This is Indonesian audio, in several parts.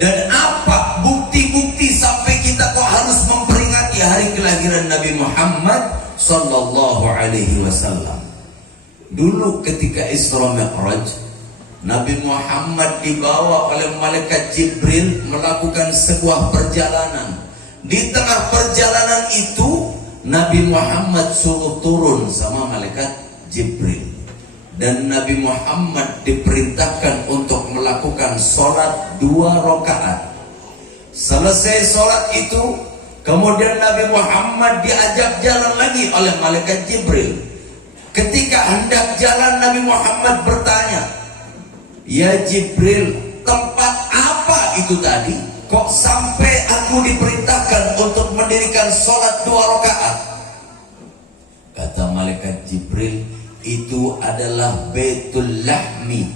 Dan apa bukti-bukti sampai kita kok harus memperingati hari kelahiran Nabi Muhammad sallallahu alaihi wasallam? Dulu ketika Isra Mi'raj, Nabi Muhammad dibawa oleh malaikat Jibril melakukan sebuah perjalanan. Di tengah perjalanan itu Nabi Muhammad suruh turun sama malaikat Jibril. Dan Nabi Muhammad diperintahkan untuk melakukan sholat 2 rakaat. Selesai sholat itu, kemudian Nabi Muhammad diajak jalan lagi oleh malaikat Jibril. Ketika hendak jalan, Nabi Muhammad bertanya, "Ya Jibril, tempat apa itu tadi? Kok sampai aku diperintahkan untuk mendirikan sholat 2 rakaat?" Kata malaikat Jibril, "Itu adalah Baitul Lahmi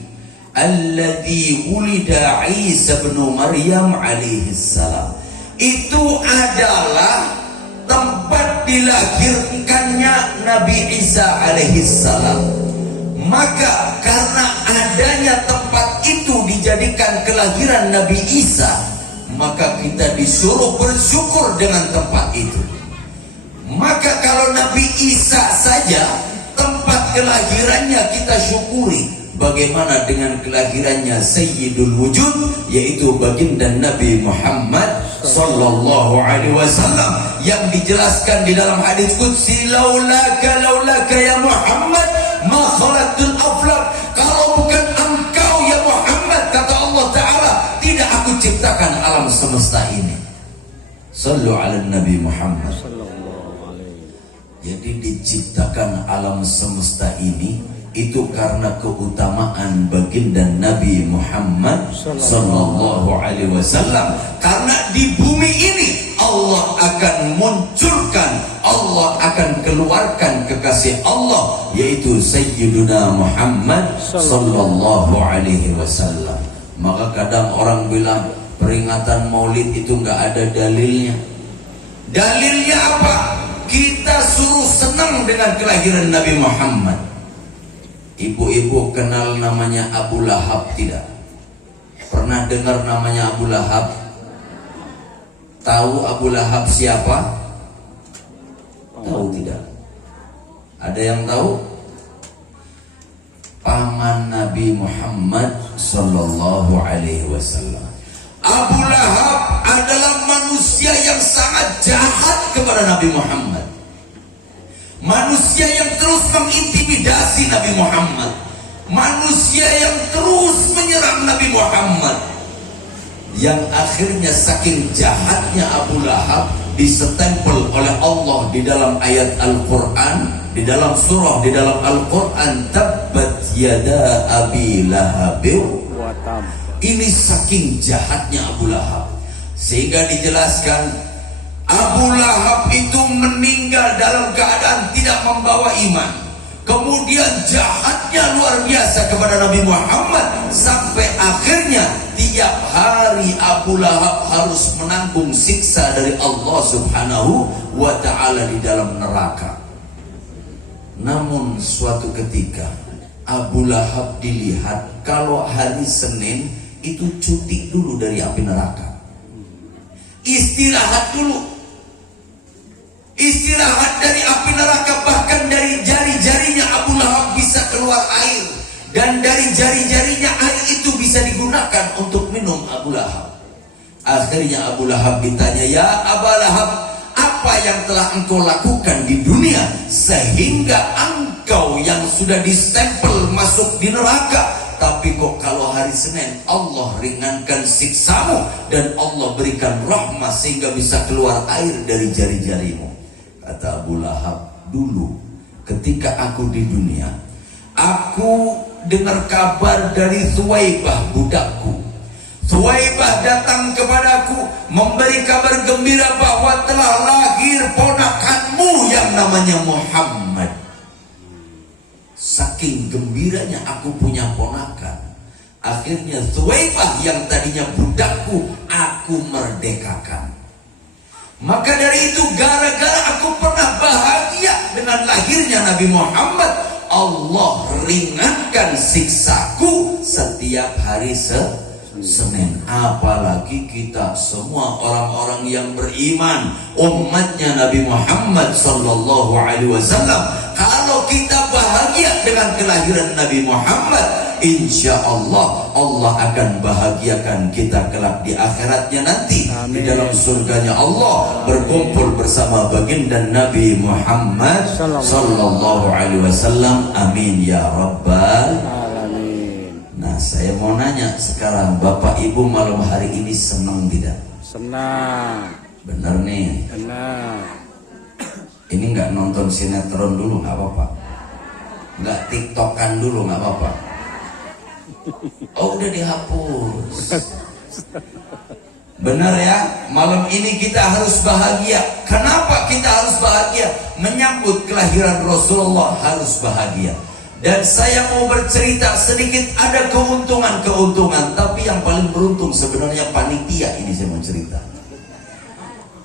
alladzi wulida Isa bin Maryam alaihi salam." Itu adalah tempat dilahirkannya Nabi Isa alaihi salam. Maka karena adanya tempat itu dijadikan kelahiran Nabi Isa, maka kita disuruh bersyukur dengan tempat itu. Maka kalau Nabi Isa saja tempat kelahirannya kita syukuri, bagaimana dengan kelahirannya Sayyidul Wujud, yaitu baginda Nabi Muhammad sallallahu alaihi wasallam, yang dijelaskan di dalam hadis qudsi, laulaka ya Muhammad ma khalaqtul aflaq. Kalau bukan engkau ya Muhammad, kata Allah Ta'ala, tidak aku ciptakan alam semesta ini. Sallu ala Nabi Muhammad. Jadi diciptakan alam semesta ini itu karena keutamaan baginda Nabi Muhammad sallallahu alaihi wasallam. Karena di bumi ini Allah akan munculkan, Allah akan keluarkan kekasih Allah, yaitu Sayyiduna Muhammad sallallahu alaihi wasallam. Maka kadang orang bilang peringatan Maulid itu nggak ada dalilnya. Dalilnya apa? Kita suruh senang dengan kelahiran Nabi Muhammad. Ibu-ibu kenal namanya Abu Lahab tidak? Pernah dengar namanya Abu Lahab? Tahu Abu Lahab siapa? Tahu tidak? Ada yang tahu? Paman Nabi Muhammad sallallahu alaihi wasallam. Abu Lahab adalah manusia yang sangat jahat kepada Nabi Muhammad. Manusia yang terus mengintimidasi Nabi Muhammad. Manusia yang terus menyerang Nabi Muhammad. Yang akhirnya saking jahatnya Abu Lahab disetempel oleh Allah di dalam ayat Al-Quran, di dalam surah, di dalam Al-Quran, tabbat yada abi lahabir. Ini saking jahatnya Abu Lahab, sehingga dijelaskan Abu Lahab itu meninggal dalam keadaan tidak membawa iman. Kemudian jahatnya luar biasa kepada Nabi Muhammad, sampai akhirnya tiap hari Abu Lahab harus menanggung siksa dari Allah Subhanahu wa ta'ala di dalam neraka. Namun suatu ketika Abu Lahab dilihat kalau hari Senin itu cuti dulu dari api neraka, istirahat dulu, istirahat dari api neraka. Bahkan dari jari-jarinya Abu Lahab bisa keluar air, dan dari jari-jarinya air itu bisa digunakan untuk minum Abu Lahab. Akhirnya Abu Lahab ditanya, "Ya Abu Lahab, apa yang telah engkau lakukan di dunia sehingga engkau yang sudah distempel masuk di neraka, tapi kok kalau hari Senin Allah ringankan siksamu dan Allah berikan rahmah sehingga bisa keluar air dari jari-jarimu?" Kata Abu Lahab, "Dulu ketika aku di dunia, aku dengar kabar dari Thuwaibah budakku. Thuwaibah datang kepadaku memberi kabar gembira bahwa telah lahir ponakanmu yang namanya Muhammad. Saking gembiranya aku punya ponakan, akhirnya Thuwaibah yang tadinya budakku aku merdekakan. Maka dari itu, gara-gara aku pernah bahagia dengan lahirnya Nabi Muhammad, Allah ringankan siksaku setiap hari Senin. Apalagi kita semua orang-orang yang beriman, umatnya Nabi Muhammad sallallahu alaihi wasallam, kalau kita bahagia dengan kelahiran Nabi Muhammad, insya Allah Allah akan bahagiakan kita kelak di akhiratnya nanti. Amin. Di dalam surganya Allah berkumpul bersama baginda Nabi Muhammad sallallahu alaihi wasallam. Amin ya rabbal alamin. Nah, saya mau nanya sekarang, Bapak Ibu malam hari ini senang tidak? Senang. Bener nih. Benar. Ini nggak nonton sinetron dulu nggak apa-apa, nggak tiktokan dulu nggak apa-apa. Oh, udah dihapus. Benar ya, malam ini kita harus bahagia. Kenapa kita harus bahagia? Menyambut kelahiran Rasulullah harus bahagia. Dan saya mau bercerita sedikit, ada keuntungan-keuntungan, tapi yang paling beruntung sebenarnya panitia ini saya mau cerita.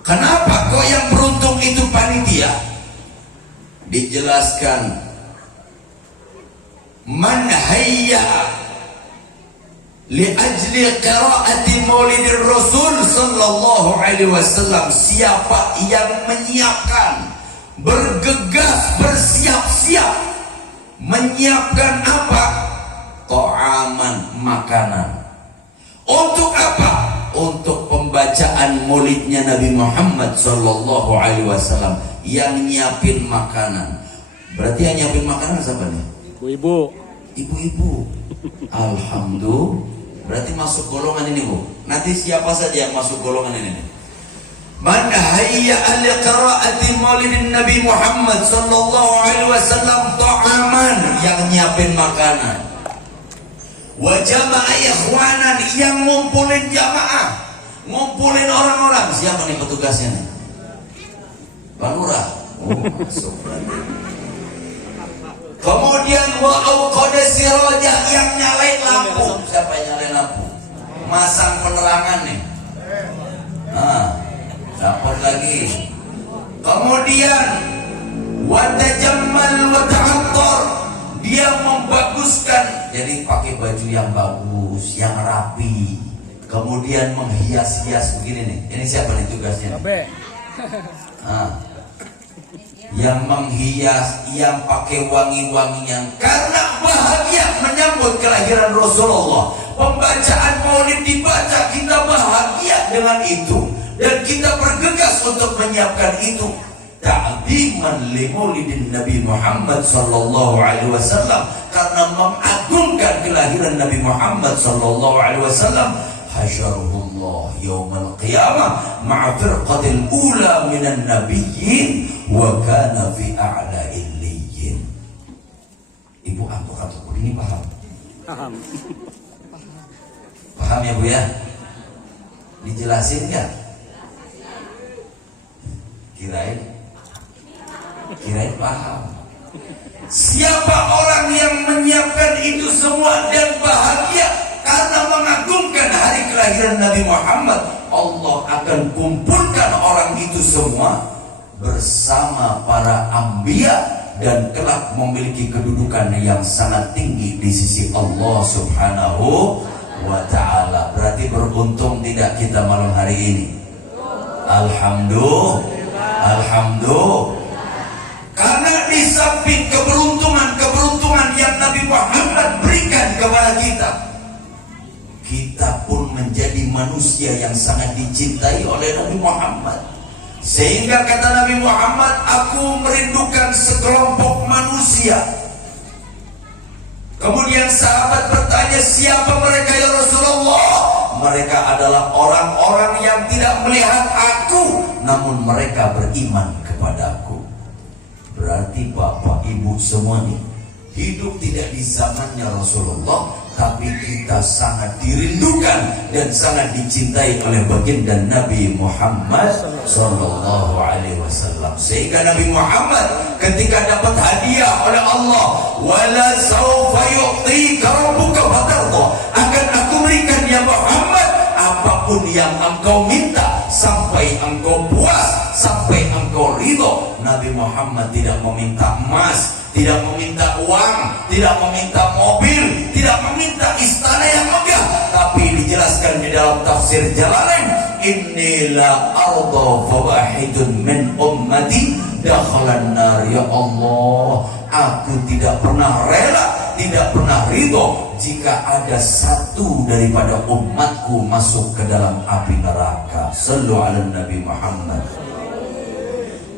Kenapa kok yang beruntung itu panitia? Dijelaskan, man hayya li ajli qiraati maulidir Rasul sallallahu alaihi wasallam, siapa yang menyiapkan, bergegas, bersiap-siap menyiapkan apa? Ta'aman, makanan. Untuk apa? Untuk pembacaan maulidnya Nabi Muhammad sallallahu alaihi wasallam. Yang nyiapin makanan, berarti yang nyiapin makanan siapa nih? Ibu-ibu. Ibu-ibu. Alhamdulillah. Berarti masuk golongan ini, Bu. Nanti siapa saja yang masuk golongan ini? Man hayya li qiraati maulidin Nabi Muhammad sallallahu alaihi wasallam ta'aman, yang nyiapin makanan. Wa jama'a ikhwanan, yang ngumpulin jamaah, ngumpulin orang-orang. Siapa nih petugasnya nih? Pak Lurah. Oh, masuk berarti. Kemudian wa auqada sirajah, yang nyalain lampu. Siapa yang nyalain lampu? Masang penerangan nih. Nah, dapat lagi. Kemudian wa tajammal wa ta'attar, dia membaguskan, jadi pakai baju yang bagus, yang rapi. Kemudian menghias-hias begini nih. Ini siapa nih tugasnya? Nah, yang menghias, yang pakai wangi-wangian, karena bahagia menyambut kelahiran Rasulullah. Pembacaan maulid dibaca, kita bahagia dengan itu, dan kita bergegas untuk menyiapkan itu. Ta'ziman li maulidin Nabi Muhammad sallallahu alaihi wasallam, karena mengagungkan kelahiran Nabi Muhammad sallallahu alaihi wasallam. Hasyarullah yaumal qiyamah ma'a firqatil ula minan nabiyyin wa kana fi a'la illiyin. Ibu antuk-antuk ini paham? Paham. Paham ya Bu ya? Dijelasin nggak? Kirain paham. Siapa orang yang menyiapkan itu semua dan bahagia karena mengagungkan hari kelahiran Nabi Muhammad, Allah akan kumpulkan orang itu semua bersama para anbiya dan kelak memiliki kedudukan yang sangat tinggi di sisi Allah Subhanahu wa ta'ala. Berarti beruntung tidak kita malam hari ini? Alhamdulillah. Alhamdulillah. Karena di samping keberuntungan yang Nabi Muhammad berikan kepada kita, kita pun menjadi manusia yang sangat dicintai oleh Nabi Muhammad. Sehingga kata Nabi Muhammad, aku merindukan sekelompok manusia. Kemudian sahabat bertanya, siapa mereka ya Rasulullah? Mereka adalah orang-orang yang tidak melihat aku, namun mereka beriman kepadaku. Berarti Bapak Ibu semua nih, hidup tidak di zamannya Rasulullah, tapi kita sangat dirindukan dan sangat dicintai oleh baginda Nabi Muhammad sallallahu alaihi wasallam. Sehingga Nabi Muhammad ketika dapat hadiah oleh Allah, wala saufa yu'tika rabbuka fatarda, akan aku berikan ya Muhammad apapun yang engkau minta sampai engkau puas, sampai engkau ridho. Nabi Muhammad tidak meminta emas, tidak meminta uang, tidak meminta mobil, tidak meminta istana yang megah, tapi dijelaskan di dalam tafsir Jalalain, innila arda fawahidun min ummati dakhalan nar. Ya Allah, aku tidak pernah rela, tidak pernah ridho jika ada satu daripada umatku masuk ke dalam api neraka. Sallu ala Nabi Muhammad.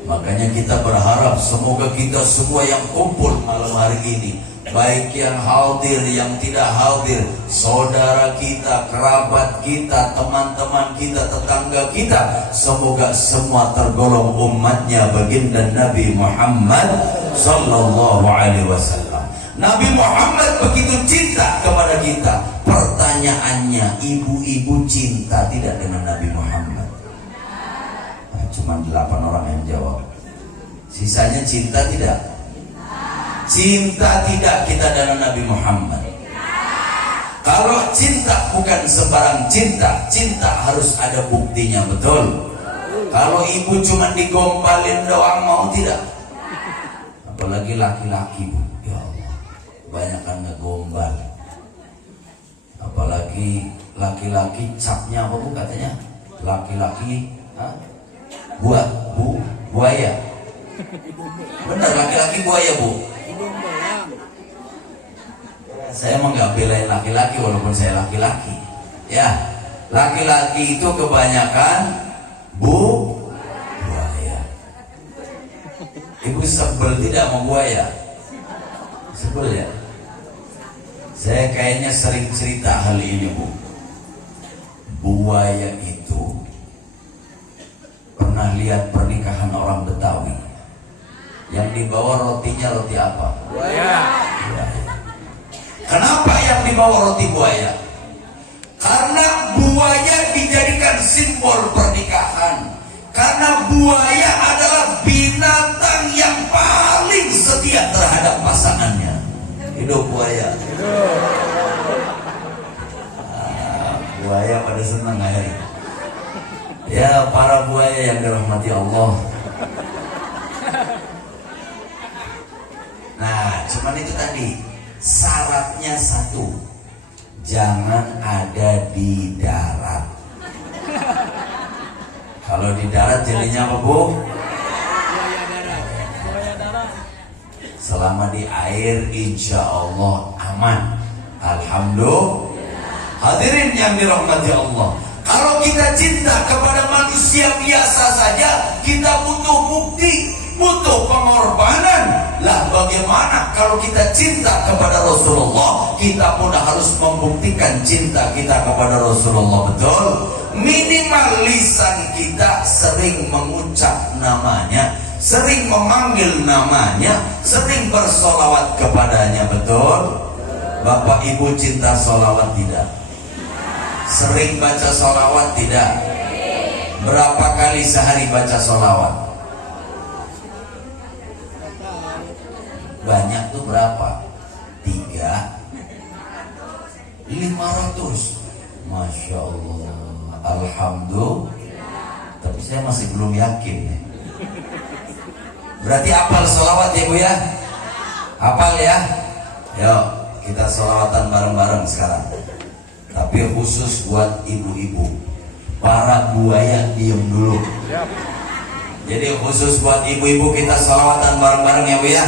Makanya kita berharap semoga kita semua yang kumpul malam hari ini, baik yang hadir, yang tidak hadir, saudara kita, kerabat kita, teman-teman kita, tetangga kita, semoga semua tergolong umatnya baginda Nabi Muhammad sallallahu alaihi wasallam. Nabi Muhammad begitu cinta kepada kita. Pertanyaannya, ibu-ibu cinta tidak dengan Nabi Muhammad? Cuma 8 orang yang jawab. Sisanya cinta tidak? Cinta tidak kita dengan Nabi Muhammad. Kalau cinta bukan sembarang cinta, cinta harus ada buktinya, betul? Kalau ibu cuma digombalin doang, mau tidak? Apalagi laki-laki, Bu. Ya Allah, kebanyakan ngegombal. Apalagi laki-laki capnya apa, Bu, katanya? Laki-laki buaya. Benar, laki-laki buaya, Bu. Saya emang nggak belain laki-laki walaupun saya laki-laki. Ya, laki-laki itu kebanyakan buaya. Ibu sebel tidak sama buaya? Sebel ya? Saya kayaknya sering cerita hal ini, Bu. Buaya itu, pernah lihat pernikahan orang Betawi yang dibawa rotinya roti apa? Buaya. Kenapa yang dibawa roti buaya? Karena buaya dijadikan simbol pernikahan. Karena buaya adalah binatang yang paling setia terhadap pasangannya. Hidup buaya. Buaya pada senang akhirnya. Ya, para buaya yang dirahmati Allah. Nah, cuman itu tadi, syaratnya satu, jangan ada di darat. Kalau di darat jadinya apa, Bu? Selama di air insya Allah aman. Alhamdulillah. Hadirin yang dirahmati Allah, kalau kita cinta kepada manusia biasa saja, kita butuh bukti, butuh pengorbanan. Lah bagaimana kalau kita cinta kepada Rasulullah? Kita pun harus membuktikan cinta kita kepada Rasulullah, betul? Minimal lisan kita sering mengucap namanya, sering memanggil namanya, sering bersolawat kepadanya, betul? Bapak Ibu cinta solawat tidak? Sering baca solawat tidak? Berapa kali sehari baca solawat? Banyak tuh berapa? 500. Masya Allah. Alhamdulillah. Tapi saya masih belum yakin. Berarti hafal solawat ya, Bu ya? Hafal ya? Yuk kita solawatan bareng-bareng sekarang. Tapi khusus buat ibu-ibu, para buaya diem dulu. Jadi khusus buat ibu-ibu kita salawatan bareng-bareng ya, Bu ya.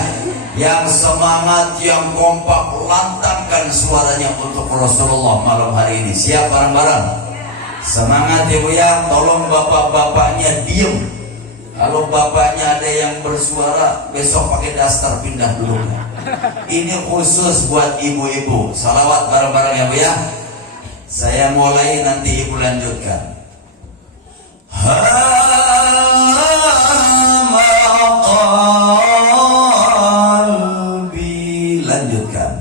Yang semangat, yang kompak, lantangkan suaranya untuk Rasulullah malam hari ini. Siap bareng-bareng? Semangat ya, Bu ya. Tolong bapak-bapaknya diem. Kalau bapaknya ada yang bersuara, besok pakai daster pindah dulu. Ini khusus buat ibu-ibu. Salawat bareng-bareng ya, Bu ya. Saya mulai, nanti ibu lanjutkan. Qalbi, lanjutkan.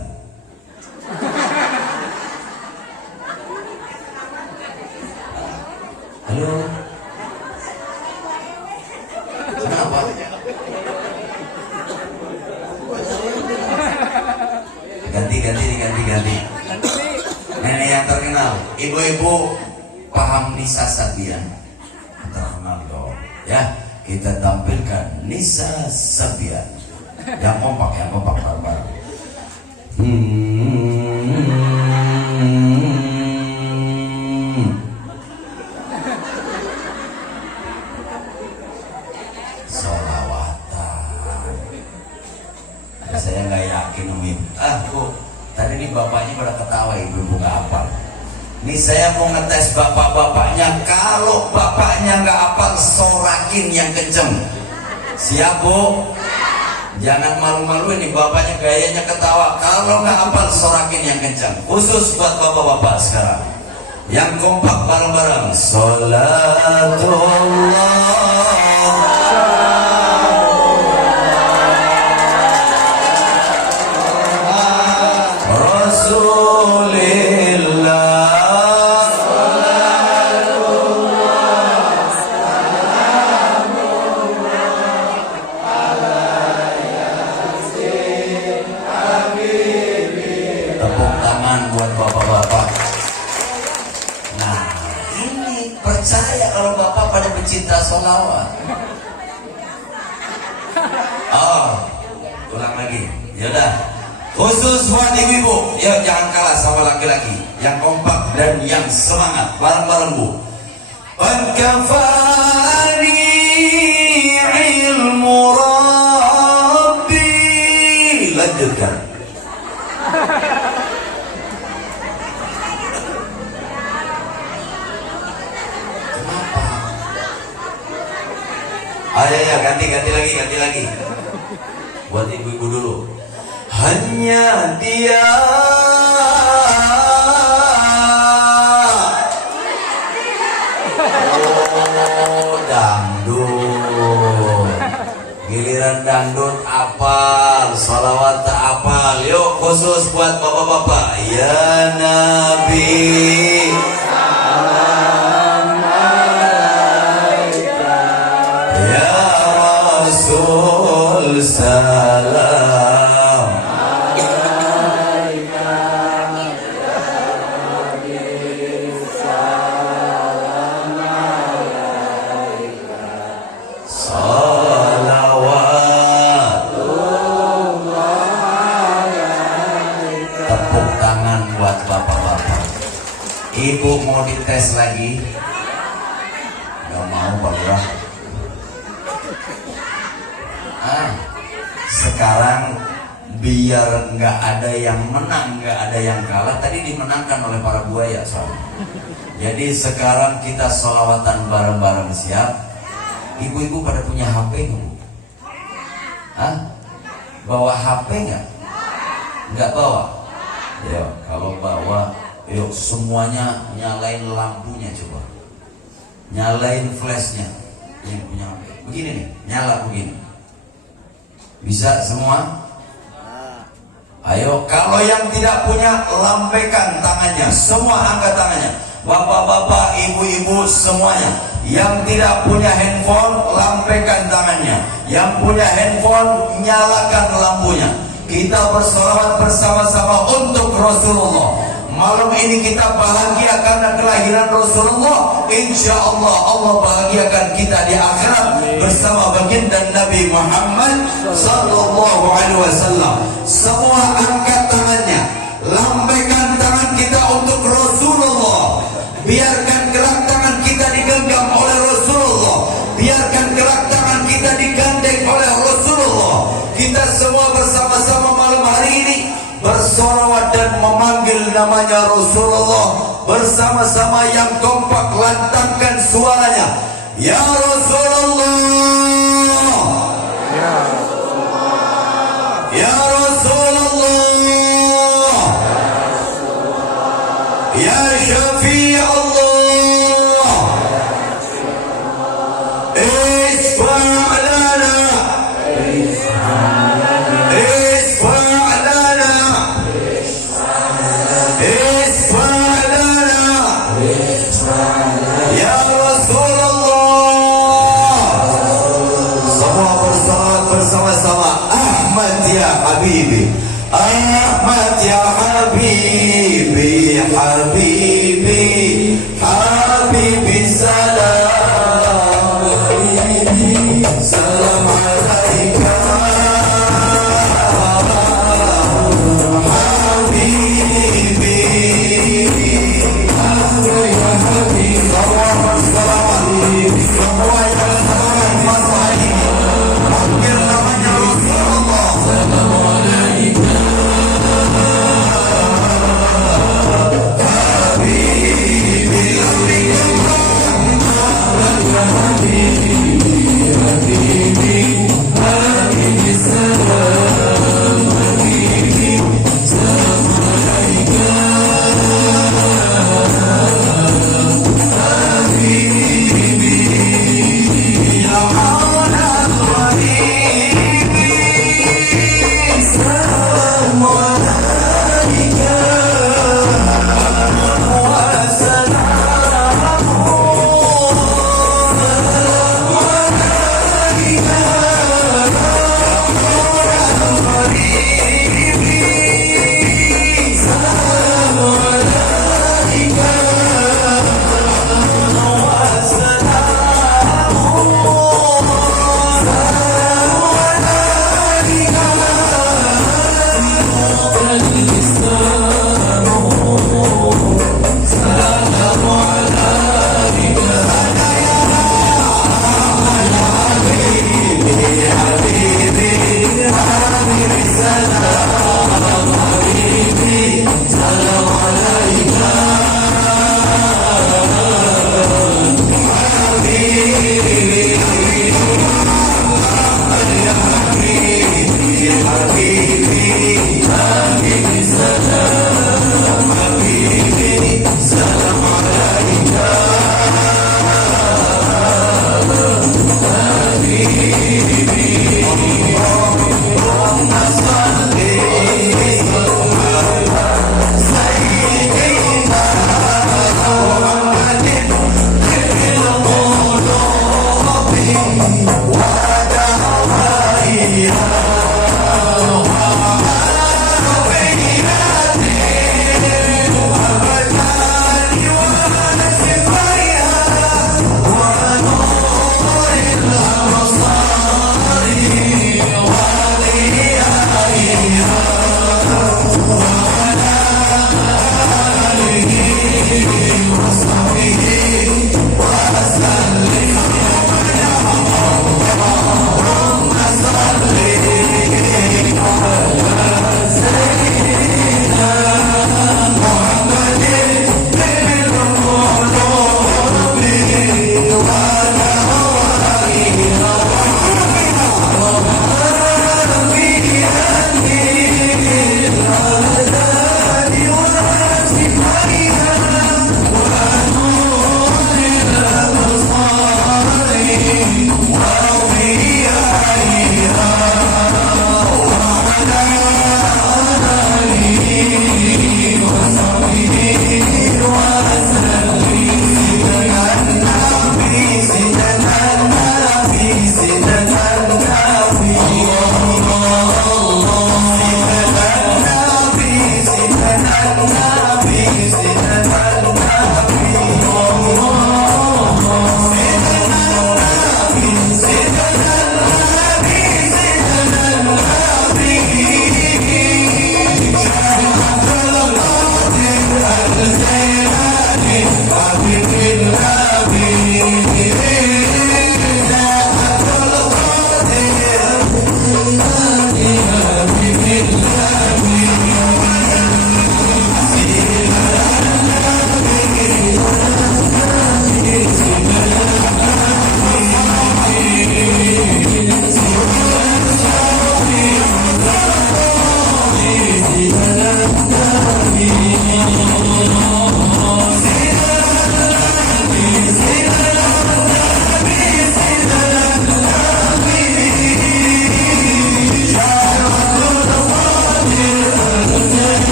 Halo. Kenapa? Ganti. Nenek yang terkenal, ibu-ibu paham Nisa Sabian? Terkenal dong. Ya, kita tampilkan Nisa Sabian. Yang kompak bareng-bareng. Sholawatan. Saya nggak yakin Umi. Bu, tadi nih bapaknya pada ketawa, ibu nggak hafal. Nih saya mau ngetes bapak-bapaknya. Kalau bapaknya nggak hafal, sorakin yang kenceng. Siap Bu? Jangan malu-maluin nih, bapaknya gayanya ketawa. Kalau nggak hafal, sorakin yang kenceng. Khusus buat bapak-bapak sekarang. Yang kompak bareng-bareng. Tepuk tangan buat bapak-bapak. Nah, ini percaya kalau bapak pada pecinta sholawat. Ulang lagi. Yaudah. Khusus buat ibu-ibu, yuk jangan kalah sama laki-laki. Yang kompak dan yang semangat. Bareng-bareng Bu. Qad kafani ilmu Rabbi. Lanjutkan. Ya, ganti lagi. Buat ibu-ibu dulu. Hanya dia. Dangdut. Giliran dangdut apal, salawat tak apal. Yuk khusus buat bapak-bapak. Ya Nabi. Salam salawat. Tepuk tangan buat bapak-bapak. Ibu mau dites lagi? Gak mau Pak Lurah. Sekarang biar nggak ada yang menang, nggak ada yang kalah. Tadi dimenangkan oleh para buaya soalnya. Jadi sekarang kita sholawatan bareng-bareng, siap? Ibu-ibu pada punya HP nggak? Bawa HP nggak? Nggak bawa? Ya, kalau bawa, yuk semuanya nyalain lampunya coba. Nyalain flashnya. Yang punya HP. Begini nih, nyala begini. Bisa semua? Ayo, kalau yang tidak punya, lambaikan tangannya. Semua angkat tangannya. Bapak-bapak, ibu-ibu semuanya. Yang tidak punya handphone, lambaikan tangannya. Yang punya handphone, nyalakan lampunya. Kita bersolawat bersama-sama untuk Rasulullah. Malam ini kita bahagia karena kelahiran Rasulullah. Insya Allah Allah bahagiakan kita di akhirat bersama baginda Nabi Muhammad sallallahu alaihi wasallam. Semua angkat tangannya, lambaikan tangan kita untuk Rasulullah. Biarkan gerak tangan kita digenggam oleh Rasulullah. Biarkan gerak tangan kita digandeng oleh Rasulullah. Kita semua bersama-sama malam hari ini bersolawat dan memanggil namanya Rasulullah. Bersama-sama yang kompak lantangkan suaranya. Ya Rasulullah, Ya Rasulullah, Ya Syafi' Allah, Isfa' lana, Isfa' lana, Isfa' lana, Ya Rasulullah. Semua bersolat bersama-sama. Ahmad ya Habibi, Ahmad ya Habibi, Habibi, Habibi, salam, salam alaika, Habibi, Habibi,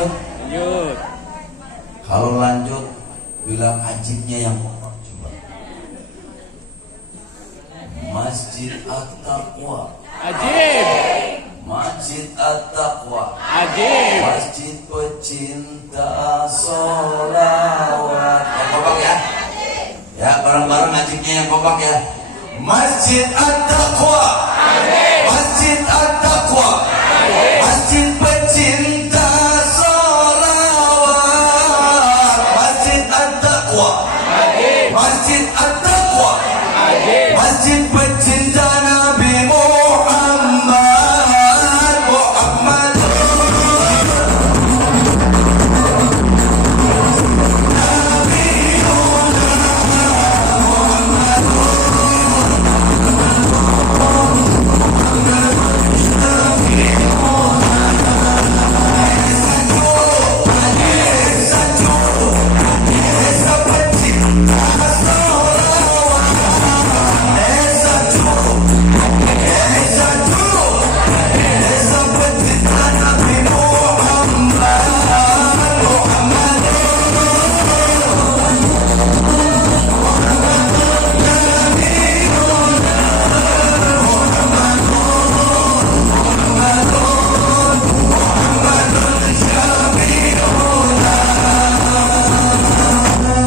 lanjut? Lanjut. Kalau lanjut, bilang ajibnya yang kompak coba. Masjid At-Taqwa. Ajib. Masjid At-Taqwa. Ajib. Masjid pecinta sholawat. Yang kompak ya? Ya, bareng-bareng ajibnya yang kompak ya. Masjid At-Taqwa. Masjid At-Taqwa. Masjid pecinta sholawat. Masjid At-Taqwa. Masjid At-Taqwa. Masjid pecinta Nabi Muhammad. Muhammad.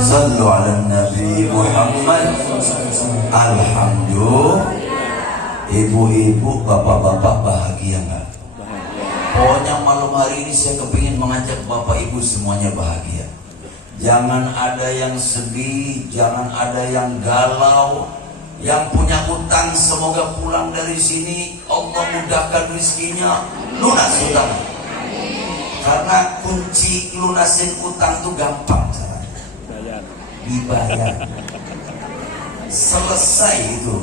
Sallu ala Nabi Muhammad. Alhamdulillah. Ibu-ibu, bapak-bapak bahagia nggak? Pokoknya malam hari ini saya kepingin mengajak bapak ibu semuanya bahagia. Jangan ada yang sedih, jangan ada yang galau. Yang punya utang semoga pulang dari sini Allah mudahkan rezekinya, lunas utang. Karena kunci lunasin utang itu gampang caranya. Dibayar. Selesai itu.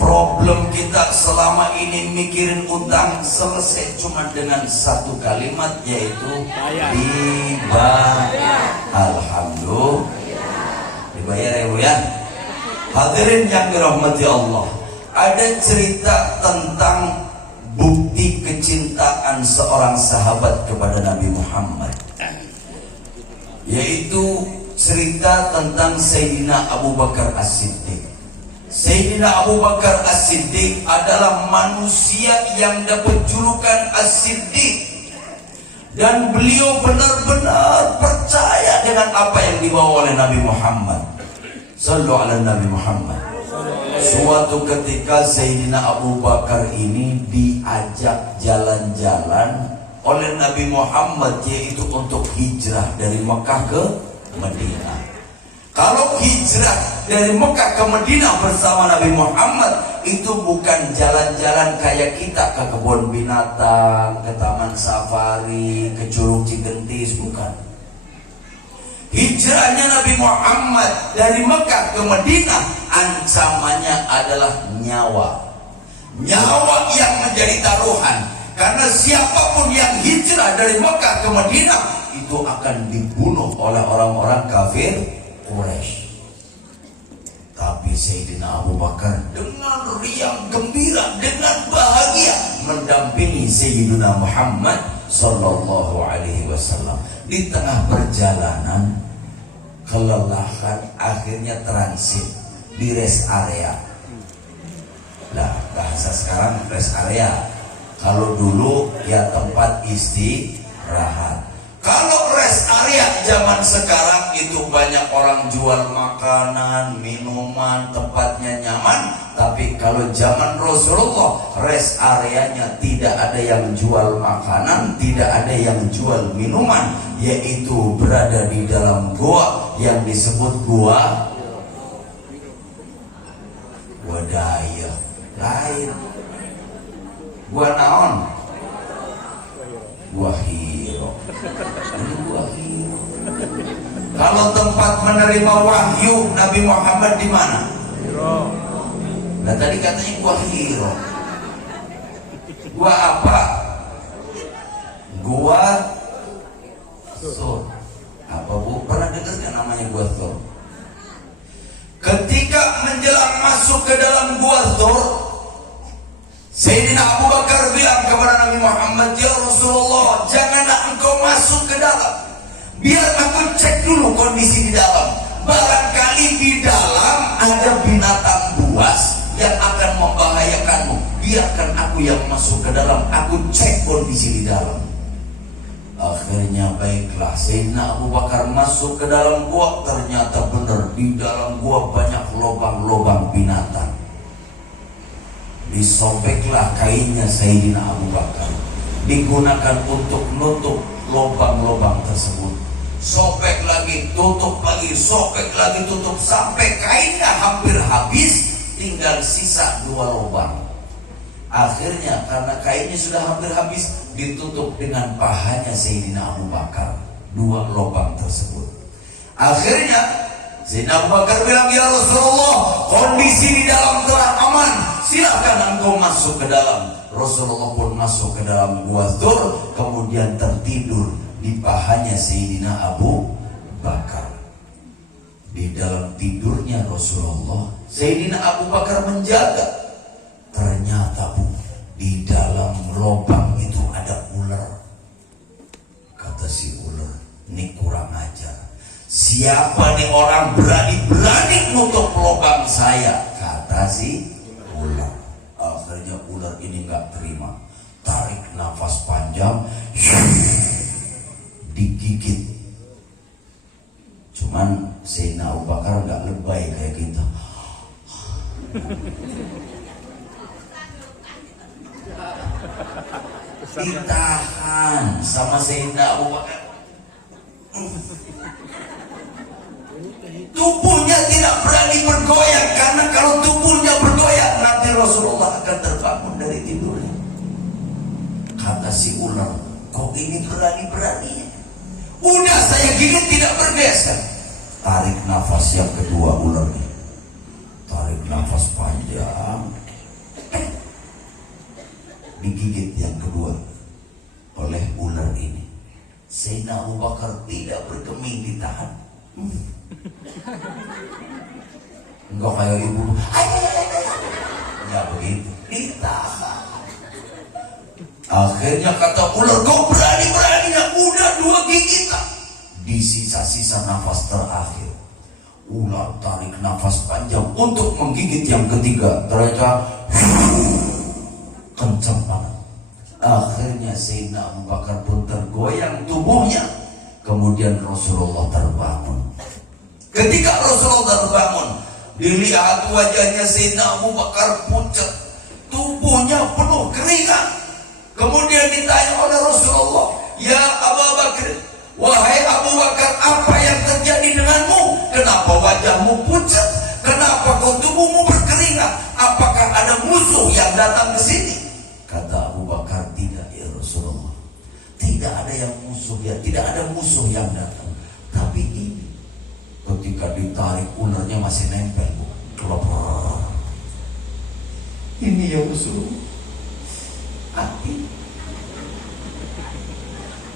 Problem kita selama ini mikirin utang selesai cuma dengan satu kalimat, yaitu dibayar. Alhamdulillah. Dibayar ya Bu ya. Hadirin yang dirahmati Allah, ada cerita tentang bukti kecintaan seorang sahabat kepada Nabi Muhammad, yaitu cerita tentang Sayyidina Abu Bakar As-Siddiq. Sayyidina Abu Bakar As-Siddiq adalah manusia yang dapat julukan As-Siddiq, dan beliau benar-benar percaya dengan apa yang dibawa oleh Nabi Muhammad. Sallu ala Nabi Muhammad. Suatu ketika Sayyidina Abu Bakar ini diajak jalan-jalan oleh Nabi Muhammad, yaitu untuk hijrah dari Mekah ke Madinah. Kalau hijrah dari Mekah ke Madinah bersama Nabi Muhammad itu bukan jalan-jalan kayak kita ke kebun binatang, ke taman safari, ke Curug Cigentis, bukan. Hijrahnya Nabi Muhammad dari Mekah ke Madinah ancamannya adalah nyawa. Nyawa yang menjadi taruhan. Karena siapapun yang hijrah dari Mekah ke Madinah itu akan dibunuh oleh orang-orang kafir Quraisy. Tapi Sayyidina Abu Bakar dengan riang gembira, dengan bahagia mendampingi Sayyidina Muhammad sallallahu alaihi wasallam. Di tengah perjalanan kelelahan, akhirnya transit di rest area. Nah, bahasa sekarang rest area. Kalau dulu ya tempat istirahat. Kalau rest area zaman sekarang itu banyak orang jual makanan, minuman, tempatnya nyaman. Tapi kalau zaman Rasulullah, rest areanya tidak ada yang jual makanan, tidak ada yang jual minuman, yaitu berada di dalam gua yang disebut gua Daya. Lain. Gua naon? Gua Hiro. Ini gua Hiro. Kalau tempat menerima wahyu Nabi Muhammad di mana? Hiro. Nah tadi katanya gua Hiro. Gua apa? Gua Sur. Apa Bu? Pernah dengar nggak namanya gua Sur? Ketika menjelang masuk ke dalam gua Sur, Sayyidina Abu Bakar bilang kepada Nabi Muhammad, ya Rasulullah, janganlah engkau Biar aku cek dulu kondisi di dalam. Barangkali di dalam ada binatang buas yang akan membahayakanmu. Biarkan aku yang masuk ke dalam. Aku cek kondisi di dalam. Akhirnya baiklah, Sayyidina Abu Bakar masuk ke dalam gua. Ternyata benar di dalam gua banyak lubang-lubang binatang. Disobeklah kainnya Sayyidina Abu Bakar, digunakan untuk nutup lubang-lubang tersebut. Sobek lagi, tutup lagi, sobek lagi, tutup, sampai kainnya hampir habis, tinggal sisa 2 lubang. Akhirnya karena kainnya sudah hampir habis, ditutup dengan pahanya Sayyidina Abu Bakar 2 lubang tersebut. Akhirnya Sayyidina Abu Bakar bilang, ya Rasulullah, kondisi di dalam telah aman, silakan engkau masuk ke dalam. Rasulullah pun masuk ke dalam gua Thur, kemudian tertidur di pahanya Sayyidina Abu Bakar. Di dalam tidurnya Rasulullah, Sayyidina Abu Bakar menjaga. Ternyata di dalam lubang itu ada ular. Kata si ular, ini kurang ajar. Siapa nih orang berani-berani nutup lubang saya? Kata si ular. Akhirnya ular ini nggak terima, tarik nafas panjang, digigit. Cuman Sayyidina Abu Bakar nggak lebay kayak gitu. Ditahan sama Sayyidina Abu Bakar. Tubuhnya tidak berani bergoyang, karena kalau tubuhnya bergoyang nanti Rasulullah akan terbangun dari tidurnya. Kata si ular, kok ini berani-beraninya? Udah saya gigit tidak bergeser. Tarik nafas yang kedua ularnya, tarik nafas panjang, digigit yang kedua oleh ular ini. Sayyidina Abu Bakar tidak bergeming, ditahan. Enggak kayak ibu, ya begitu, ditahan. Akhirnya kata ular, kau berani-beraninya udah 2 gigitan. Di sisa-sisa nafas terakhir, ular tarik nafas panjang untuk menggigit yang ketiga. Ternyata kencang banget. Akhirnya Sayyidina Abu Bakar pun tergoyang tubuhnya. Kemudian Rasulullah terbangun. Ketika Rasulullah terbangun, dilihat wajahnya Sayyidina Abu Bakar pucat, tubuhnya penuh keringat. Kemudian ditanya oleh Rasulullah, ya Abu Bakar, wahai Abu Bakar, apa yang terjadi denganmu? Kenapa wajahmu pucat? Kenapa kau tubuhmu berkeringat? Apakah ada musuh yang datang ke sini? Kata Abu Bakar, tidak ya Rasulullah, tidak ada yang musuh ya, tidak ada musuh yang datang. Tapi ini ketika ditarik ularnya masih nempel, Bu. Ini ya Rasulullah, hati.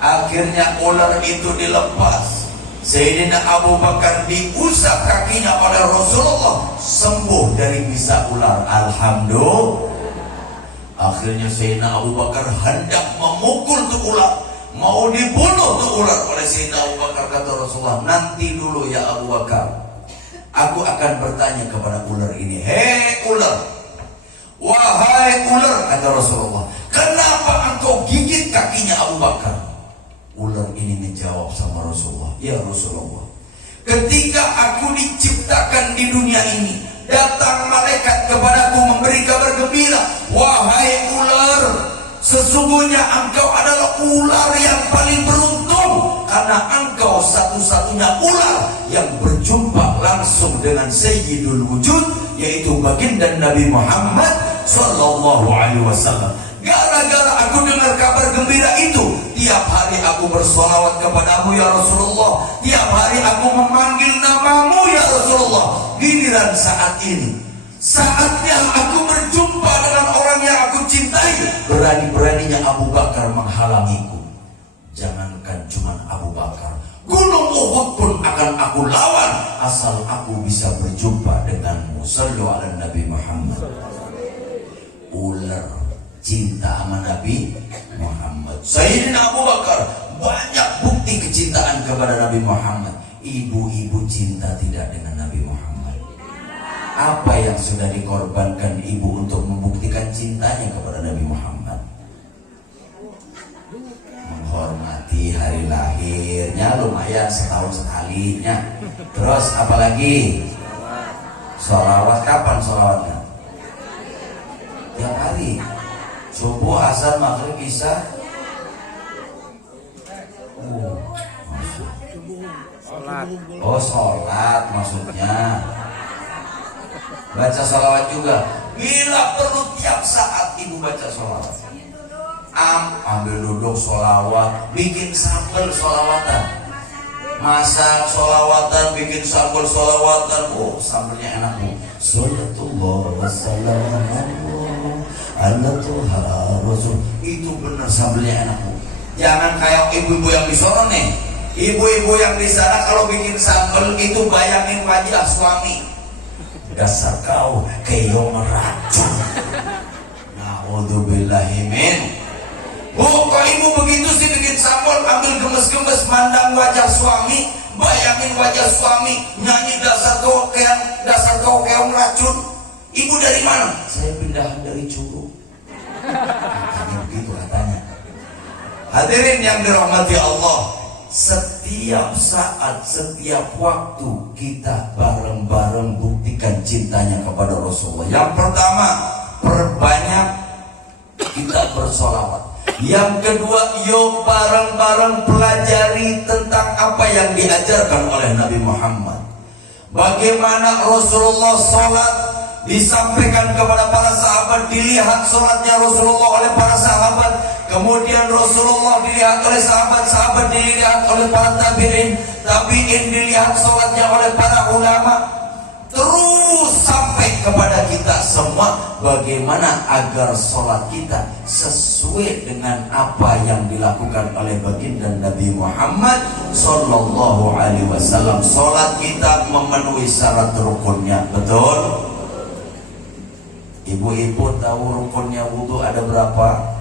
Akhirnya ular itu dilepas. Sayyidina Abu Bakar diusap kakinya oleh Rasulullah, sembuh dari bisa ular. Alhamdulillah. Akhirnya Sayyidina Abu Bakar hendak memukul tuh ular, mau dibunuh tuh ular oleh Sayyidina Abu Bakar. Kata Rasulullah, nanti dulu ya Abu Bakar, aku akan bertanya kepada ular ini. Hei ular, wahai ular, kata Rasulullah, kenapa engkau gigit kakinya Abu Bakar? Ular ini menjawab sama Rasulullah, ya Rasulullah, ketika aku diciptakan di dunia ini, datang malaikat kepadaku memberi kabar gembira, wahai ular, sesungguhnya engkau adalah ular yang paling beruntung, karena engkau satu-satunya ular yang berjumpa langsung dengan Sayyidul Wujud, yaitu baginda Nabi Muhammad Sallallahu Alaihi Wasallam. Gara-gara aku dengar kabar gembira itu, tiap hari aku bersolawat kepadamu ya Rasulullah, tiap hari aku memanggil namamu ya Rasulullah. Giliran saat ini, saatnya aku berjumpa dengan orang yang aku cintai, berani-beraninya Abu Bakar menghalangiku. Jangankan cuma Abu Bakar, Gunung Uhud pun akan aku lawan, asal aku bisa berjumpa denganmu. Sallu ala Nabi Muhammad. Ular cinta sama Nabi Muhammad. Sayyidina Abu Bakar banyak bukti kecintaan kepada Nabi Muhammad. Ibu-ibu cinta tidak dengan Nabi Muhammad? Apa yang sudah dikorbankan ibu untuk membuktikan cintanya kepada Nabi Muhammad? Menghormati hari lahirnya, lumayan setahun sekalinya. Terus apalagi? Sholawat. Kapan sholawatnya? Tiap hari. Subuh, asar, maghrib, isya. Oh, sholat maksudnya. Baca sholawat juga. Bila perlu tiap saat ibu baca sholawat. Ambil duduk sholawat, bikin sambal sholawatan, masak sholawatan, bikin sambal sholawatan. Oh, sambalnya enak bu. Salatullah wassalamu ala tuha rasul. Itu benar sambalnya enak bu. Jangan kayak ibu-ibu yang di sono nih. Ibu-ibu yang di sana kalau bikin sambal itu bayangin wajah suami. Dasar kau keyo meracun. Na'udzubillahi min. Bu, kalau ibu begitu sih bikin sambal, ambil gemes-gemes, mandang wajah suami, bayangin wajah suami, nyanyi dasar kau keong racun. Ibu dari mana? Saya pindahan dari Curug. Katanya begitu katanya. Hadirin yang dirahmati Allah, setiap saat, setiap waktu kita bareng-bareng buktikan cintanya kepada Rasulullah. Yang pertama, perbanyak kita bersolawat. Yang kedua, yuk bareng-bareng pelajari tentang apa yang diajarkan oleh Nabi Muhammad. Bagaimana Rasulullah sholat, disampaikan kepada para sahabat, dilihat sholatnya Rasulullah oleh para sahabat. Kemudian Rasulullah dilihat oleh sahabat-sahabat, dilihat oleh para tabi'in, dilihat sholatnya oleh para ulama. Terus sampai kepada kita semua, bagaimana agar sholat kita sesuai dengan apa yang dilakukan oleh baginda Nabi Muhammad Sallallahu Alaihi Wasallam. Sholat kita memenuhi syarat rukunnya, betul? Ibu-ibu tahu rukunnya wudhu ada berapa?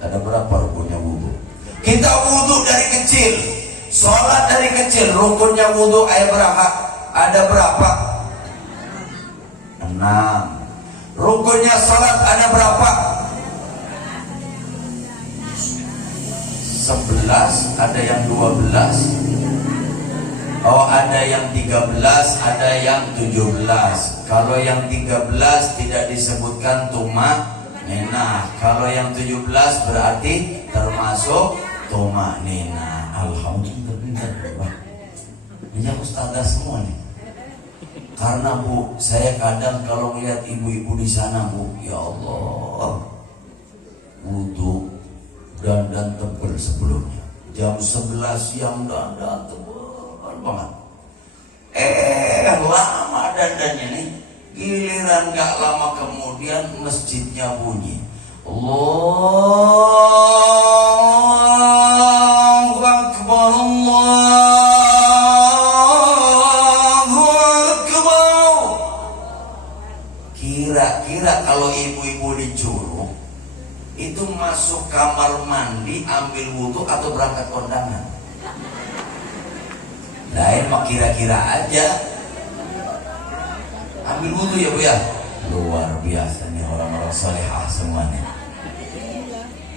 Ada berapa rukunnya wudhu? Kita wudhu dari kecil, sholat dari kecil, rukunnya wudhu ada berapa? 6. Rukunnya sholat ada berapa? 11, ada yang 12. Oh, ada yang 13, ada yang 17. Kalau yang 13 tidak disebutkan tumak-ninah. Kalau yang 17 berarti termasuk tumak-ninah. Alhamdulillah. Ini ustazah semua nih. Karena bu, saya kadang kalau melihat ibu-ibu di sana bu, ya Allah, wudhu dandan tebal sebelumnya. Jam 11 siang dandan tebal banget. Lama dandannya nih. Giliran gak lama kemudian masjidnya bunyi. Allahu Akbar, Allahu Akbar. Kira-kira kalau ibu-ibu di Curug itu masuk kamar mandi, ambil wudhu atau berangkat kondangan? Lain mah kira-kira aja. Ambil wudhu ya bu ya. Luar biasa nih orang-orang salihah semuanya.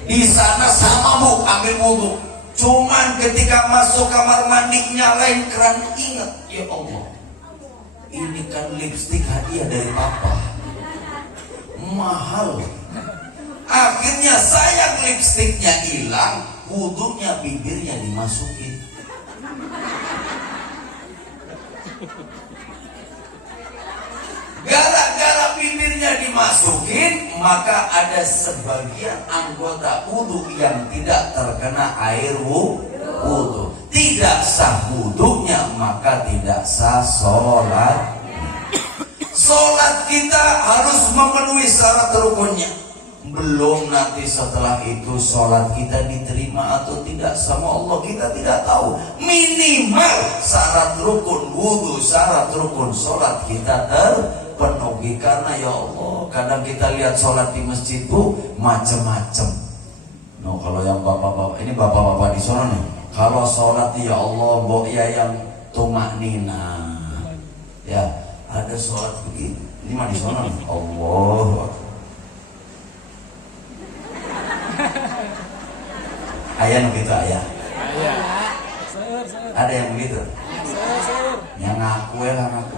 Di sana sama bu, ambil wudhu. Cuman ketika masuk kamar mandi nyalain keran, ingat, ya Allah, ini kan lipstik hadiah dari papa, mahal. Akhirnya sayang lipstiknya hilang, wudhunya bibirnya dimasukin. Gara-gara bibirnya dimasukin, maka ada sebagian anggota wudhu yang tidak terkena air wudhu. Tidak sah wudhunya, maka tidak sah sholat. Sholat kita harus memenuhi syarat rukunnya. Belum nanti setelah itu sholat kita diterima atau tidak sama Allah, kita tidak tahu. Minimal syarat rukun wudhu, syarat rukun sholat kita terpenuhi. Karena ya Allah, kadang kita lihat sholat di masjid bu macam-macam. No, kalau yang bapak-bapak, ini bapak-bapak di sana nih, Kalau sholat ya Allah, mbok ya yang tumak nina. Ya, ada sholat begini. Ini mah di sana. Allah. Ayah begitu ayah. Ada yang begitu. Yang ngaku ya lah ngaku.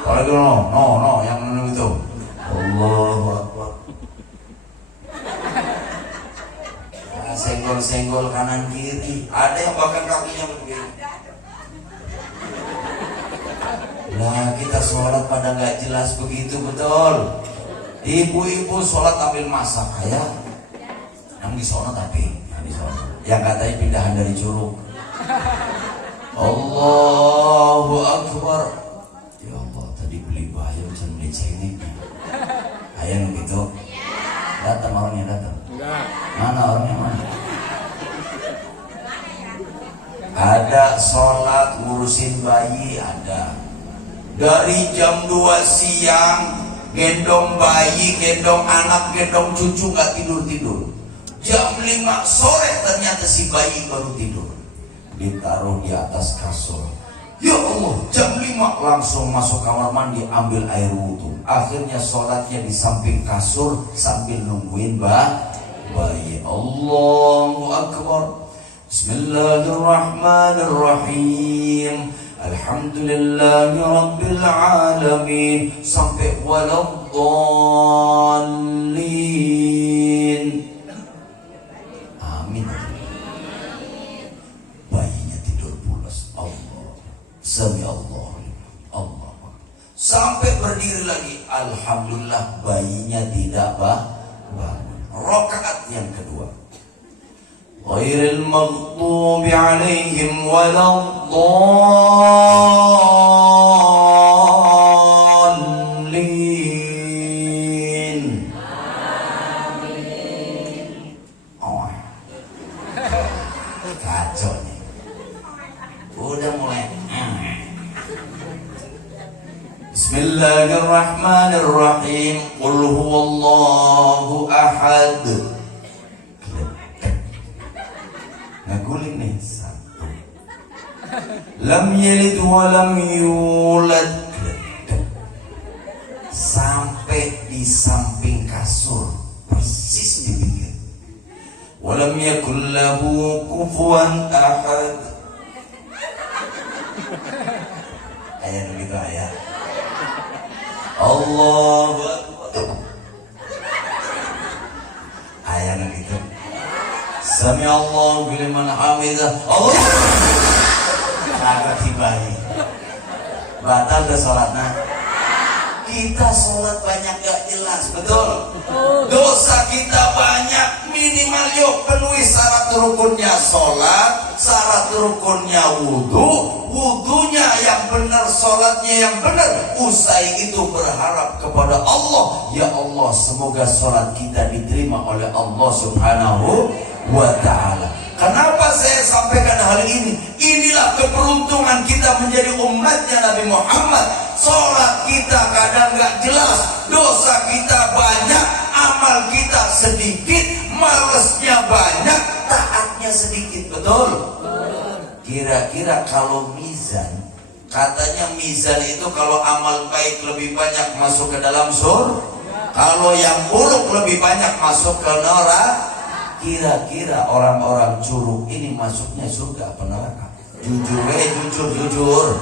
Kalau itu no, yang itu. Allahu Akbar. Senggol-senggol kanan kiri. Ada yang bahkan kakinya begini. Nah kita sholat pada nggak jelas begitu betul. Ibu-ibu sholat ambil masak ya. Yang di sana tapi yang katanya pindahan dari Curug. Allahu Akbar. Ya Allah tadi beli bahaya bisa beli cengeng. Ayah begitu. Datang orangnya datang. Mana orangnya mana? Ada sholat ngurusin bayi ada. Dari jam 2 siang gendong bayi, gendong anak, gendong cucu gak tidur-tidur. Jam 5 sore ternyata si bayi baru tidur. Ditaruh di atas kasur. Ya Allah, jam 5 langsung masuk kamar mandi ambil air wudhu. Akhirnya sholatnya di samping kasur sambil nungguin bayi. Allahu Akbar. Bismillahirrahmanirrahim. Alhamdulillahi Rabbil Alamin. Sampai waladdallin. Amin. Bayinya tidur pulas. Allah. Sami Allah. Allah. Sampai berdiri lagi. Alhamdulillah bayinya tidak bangun. Rakaat yang kedua. Ghairil maghdubi alaihim waladdallin. Amin. Oh. Kacau nih. Udah mulai. Bismillahirrahmanirrahim. Qul huwallahu ahad. Ngaguling nih satu. Lam yalid wa lam yulad. Sampai di samping kasur, persis di pinggir. Wa lam yakul lahu kufuwan ahad. Ayat begitu ayat. Allahu Akbar. Ayat begitu. Sami Allahu liman hamidah. Allah. Kagak tibai. Batal ke sholatnya. Kita sholat banyak gak jelas, betul? Dosa kita banyak, minimal yuk penuhi syarat rukunnya sholat, syarat rukunnya wudhu, wudhunya yang benar, sholatnya yang benar. Usai itu berharap kepada Allah, ya Allah semoga sholat kita diterima oleh Allah Subhanahu wa ta'ala. Kenapa saya sampaikan hal ini? Inilah keberuntungan kita menjadi umatnya Nabi Muhammad. Sholat kita kadang gak jelas, dosa kita banyak, amal kita sedikit, malesnya banyak, taatnya sedikit, betul? Kira-kira kalau mizan, katanya mizan itu kalau amal baik lebih banyak masuk ke dalam surga, kalau yang buruk lebih banyak masuk ke neraka. Kira-kira orang-orang curug ini masuknya surga apa neraka? Jujur.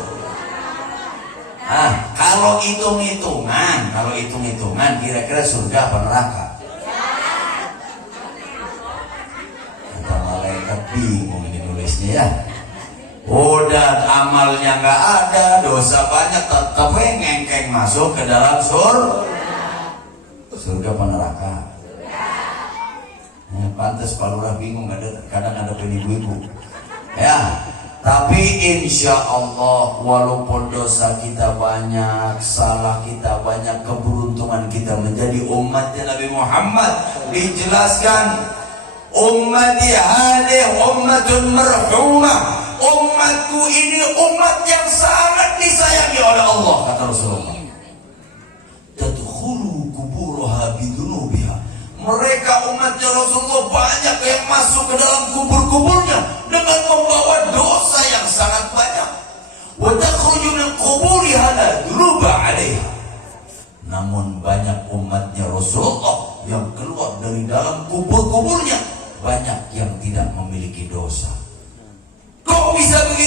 Kalau hitung-hitungan, kira-kira surga apa neraka? Kata malaikat bingung ini nulisnya ya. Udah amalnya nggak ada, dosa banyak, tetap ngengkeng masuk ke dalam surga. Surga apa neraka? Ya, pantas Pak Lurah bingung, kadang ada ibu-ibu ya. Tapi insya Allah walaupun dosa kita banyak, salah kita banyak, keberuntungan kita menjadi umatnya Nabi Muhammad. Dijelaskan ummati hadhihi ummatun marhumah, umatku ini umat yang sangat disayangi oleh Allah, kata Rasulullah. Tadkhulu kuburuha bidunubiha. Mereka umatnya Rasulullah banyak yang masuk ke dalam kubur-kuburnya dengan membawa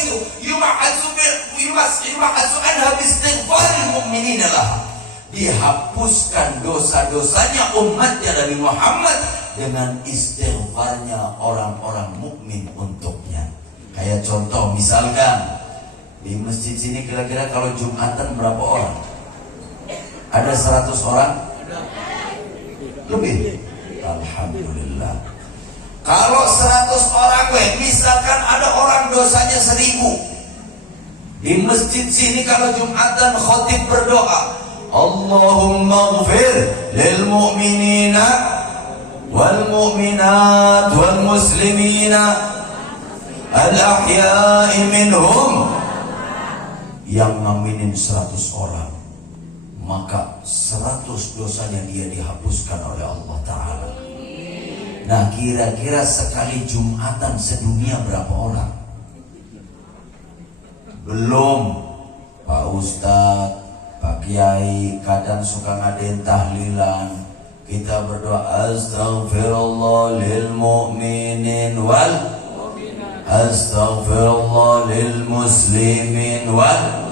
itu yumahazu anha bistighfaril mu'minina lah. Dihapuskan dosa-dosanya umatnya Nabi Muhammad dengan istighfarnya orang-orang mukmin untuknya. Kayak contoh misalkan di masjid sini kira-kira kalau Jumatan berapa orang? Ada 100 orang? Lebih? Alhamdulillah. Kalau 100 orang misalkan ada orang dosanya 1000. Di masjid sini kalau Jumatan khatib berdoa, Allahumma ghfir lil mu'minina wal mu'minat wal muslimina al ahya'i minhum. Yang ngaminin 100 orang, maka 100 dosanya dia dihapuskan oleh Allah Ta'ala. Nah, kira-kira sekali Jumatan sedunia berapa orang? Belum. Pak Ustadz, Pak Kiai kadang suka ngadain tahlilan. Kita berdoa astaghfirullah lil mu'minin wal astaghfirullah lil muslimin wal.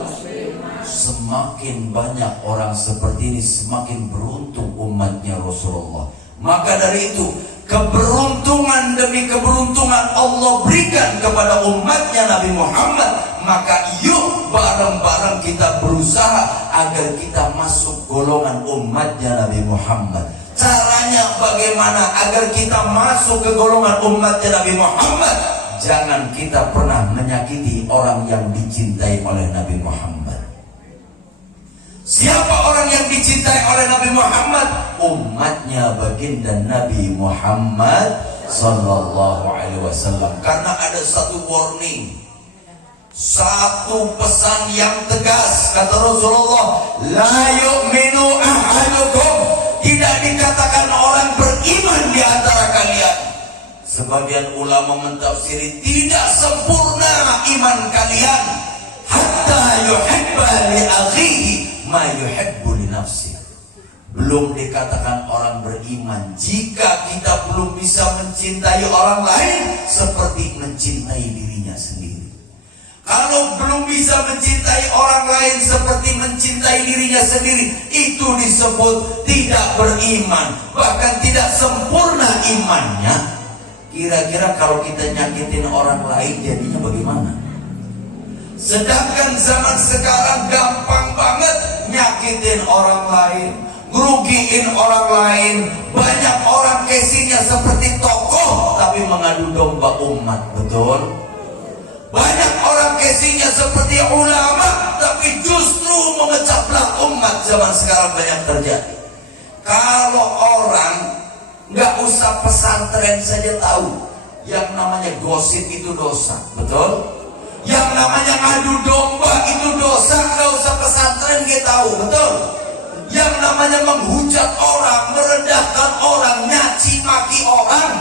Semakin banyak orang seperti ini, semakin beruntung umatnya Rasulullah. Maka dari itu, keberuntungan demi keberuntungan Allah berikan kepada umatnya Nabi Muhammad. Maka yuk bareng-bareng kita berusaha agar kita masuk golongan umatnya Nabi Muhammad. Caranya bagaimana agar kita masuk ke golongan umatnya Nabi Muhammad? Jangan kita pernah menyakiti orang yang dicintai oleh Nabi Muhammad. Siapa orang yang dicintai oleh Nabi Muhammad? Umatnya baginda Nabi Muhammad sallallahu alaihi wasallam. Karena ada satu warning, satu pesan yang tegas, kata Rasulullah, la yu'minu ahadukum, tidak dikatakan orang beriman di antara kalian. Sebagian ulama mentafsiri tidak sempurna iman kalian hatta yuhibba li akhihi ma yuhibbu li nafsi. Belum dikatakan orang beriman jika kita belum bisa mencintai orang lain seperti mencintai dirinya sendiri. Kalau belum bisa mencintai orang lain seperti mencintai dirinya sendiri, itu disebut tidak beriman, bahkan tidak sempurna imannya. Kira-kira kalau kita nyakitin orang lain jadinya bagaimana? Sedangkan zaman sekarang gampang banget nyakitin orang lain, ngerugiin orang lain. Banyak orang casingnya seperti tokoh tapi mengadu domba umat, betul? Banyak orang casingnya seperti ulama tapi justru memecah belah umat. Zaman sekarang banyak terjadi. Kalau orang nggak usah pesantren saja tahu yang namanya gosip itu dosa, betul? Yang namanya ngadu domba itu dosa, nggak usah pesantren kita tahu, betul? Yang namanya menghujat orang, merendahkan orang, nyaci maki orang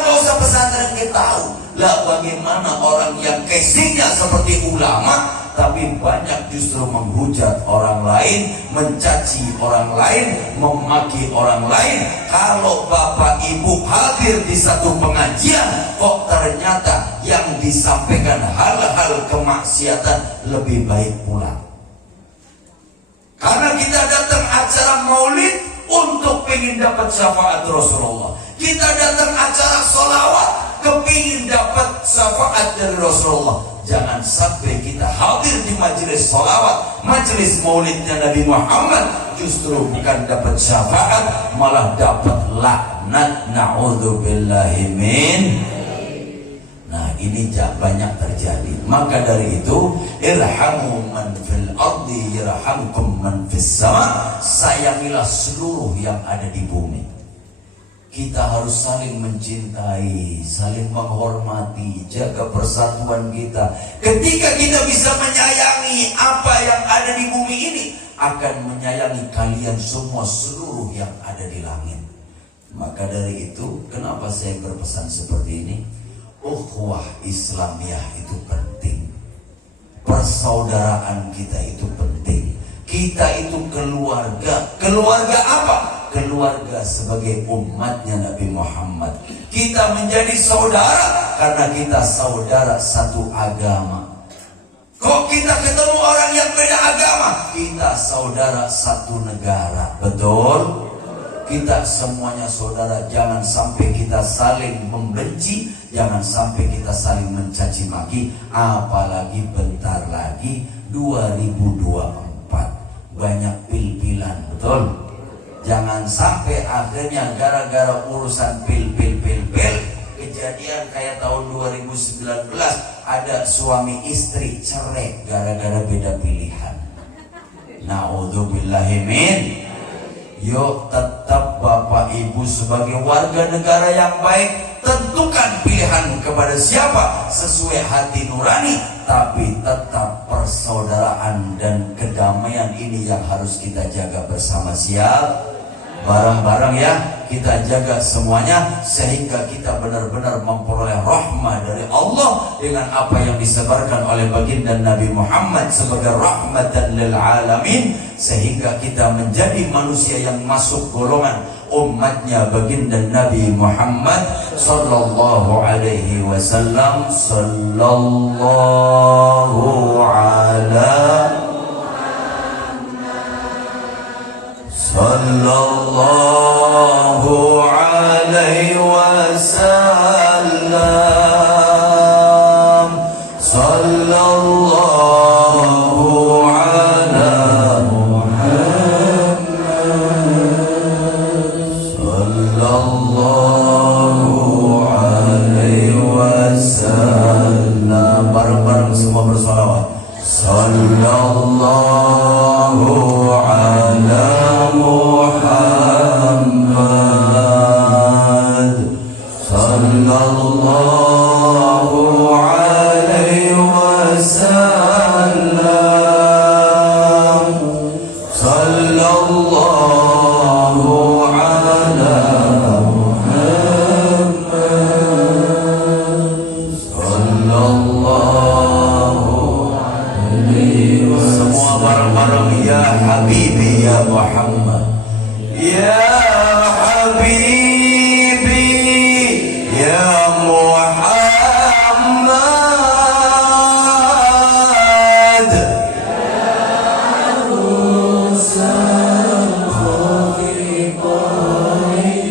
nggak usah pesantren kita tahu. Lah bagaimana orang yang casingnya seperti ulama tapi banyak justru menghujat orang lain, mencaci orang lain, memaki orang lain. Kalau bapak ibu hadir di satu pengajian, kok ternyata yang disampaikan hal-hal kemaksiatan lebih baik pulang. Karena kita datang acara maulid untuk pengen dapat syafaat Rasulullah. Kita datang acara sholawat kepingin dapat syafaat dari Rasulullah. Jangan sampai kita hadir di majelis sholawat, majelis maulidnya Nabi Muhammad, justru bukan dapat syafaat, malah dapat laknat. Na'udzubillahi min. Nah ini banyak terjadi. Maka dari itu, irhamu man fil ardi yarhamkum man fis sama. Sayangilah seluruh yang ada di bumi. Kita harus saling mencintai, saling menghormati, jaga persatuan kita. Ketika kita bisa menyayangi apa yang ada di bumi ini, akan menyayangi kalian semua, seluruh yang ada di langit. Maka dari itu, kenapa saya berpesan seperti ini? Ukhuwah Islamiyah itu penting. Persaudaraan kita itu penting. Kita itu keluarga. Keluarga apa? Keluarga sebagai umatnya Nabi Muhammad. Kita menjadi saudara karena kita saudara satu agama. Kok kita ketemu orang yang beda agama? Kita saudara satu negara, betul? Kita semuanya saudara. Jangan sampai kita saling membenci, jangan sampai kita saling mencaci maki. Apalagi bentar lagi 2024, banyak pil-pilan, betul? Jangan sampai akhirnya gara-gara urusan pil kejadian kayak tahun 2019, ada suami istri cerai gara-gara beda pilihan. Na'udzubillahi min. Yuk, tetap Bapak Ibu sebagai warga negara yang baik, tentukan pilihan kepada siapa sesuai hati nurani, tapi tetap persaudaraan dan kedamaian ini yang harus kita jaga bersama. Siap? Bareng-bareng ya, kita jaga semuanya sehingga kita benar-benar memperoleh rahmah dari Allah dengan apa yang disebarkan oleh baginda Nabi Muhammad sebagai rahmatan lil alamin, sehingga kita menjadi manusia yang masuk golongan umatnya baginda Nabi Muhammad sallallahu alaihi wasallam. Sallallahu alaihi wasallam. Sallallahu ala Muhammad. Sallallahu alaihi wasallam. Bareng-bareng semua bersolawat. Sallallahu ala Muhammad. Sallallahu alaihi wasallam. Sallallahu ala Muhammad. Sallallahu alaihi wasallam. Semua bareng-bareng ya Habibi ya Muhammad. Ya Habibi ya Muhammad.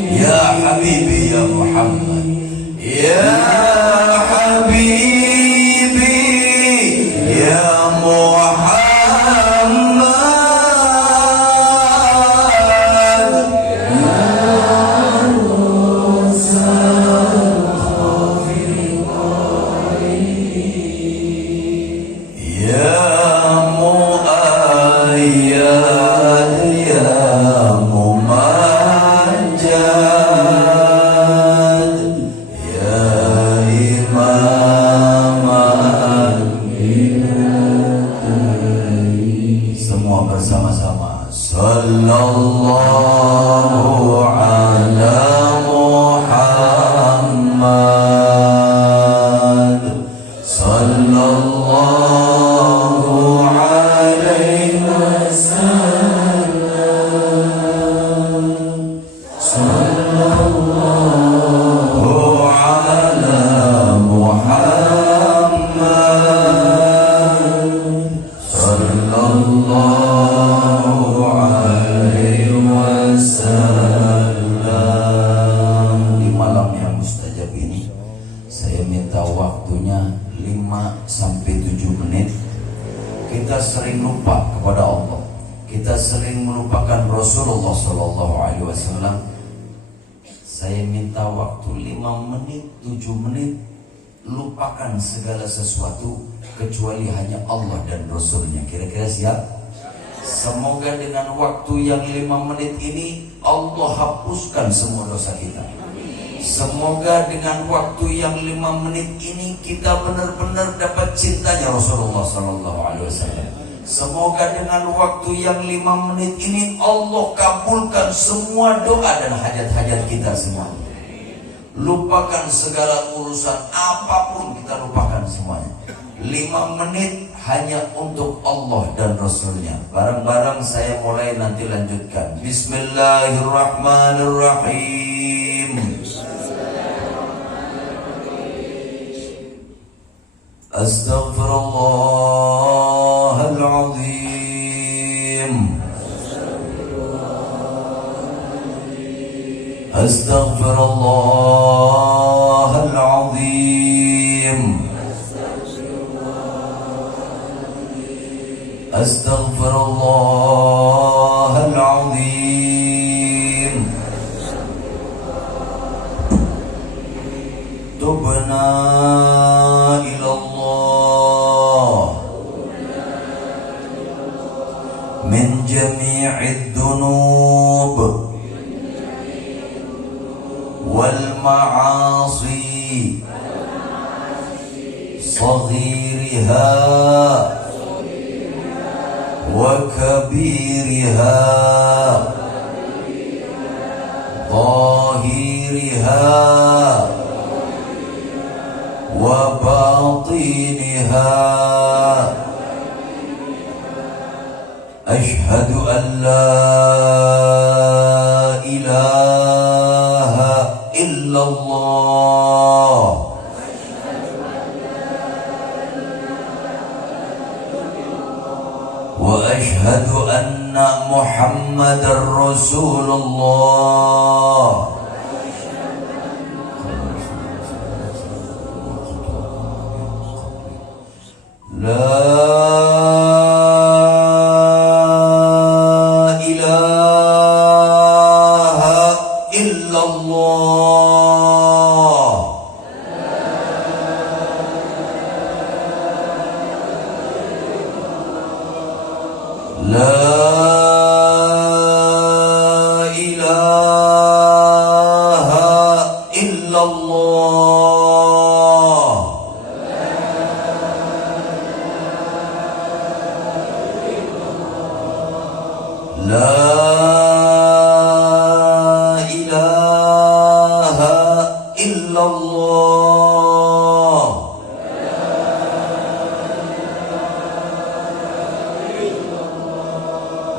Ya Habibi ya Muhammad. Ya Habibi ya Muhammad. Bersama-sama. Sallallahu ala Muhammad. Sallallahu alaihi wasallam. Sallallahu ala Muhammad. Sallallahu waktunya 5-7 menit. Kita sering lupa kepada Allah, kita sering melupakan Rasulullah sallallahu alaihi wasallam. Saya minta waktu 5 menit, 7 menit, lupakan segala sesuatu kecuali hanya Allah dan Rasulnya. Kira-kira siap? Semoga dengan waktu yang 5 menit ini Allah hapuskan semua dosa kita. Semoga dengan waktu yang 5 menit ini kita benar-benar dapat cintanya Rasulullah SAW. Semoga dengan waktu yang 5 menit ini Allah kabulkan semua doa dan hajat-hajat kita semua. Lupakan segala urusan apapun, kita lupakan semuanya. 5 menit hanya untuk Allah dan Rasulnya. Bareng-bareng saya mulai, nanti lanjutkan. Bismillahirrahmanirrahim. Astaghfirullah Astaghfirullahal azim. Astaghfirullahal azim. Tubna ilallah min jami'id dunub wal ma'asi saghiriha wa kabiriha zahiriha wa batiniha. Ashhadu an la ilaha illallah wa ashhadu anna Muhammadar Rasulullah. La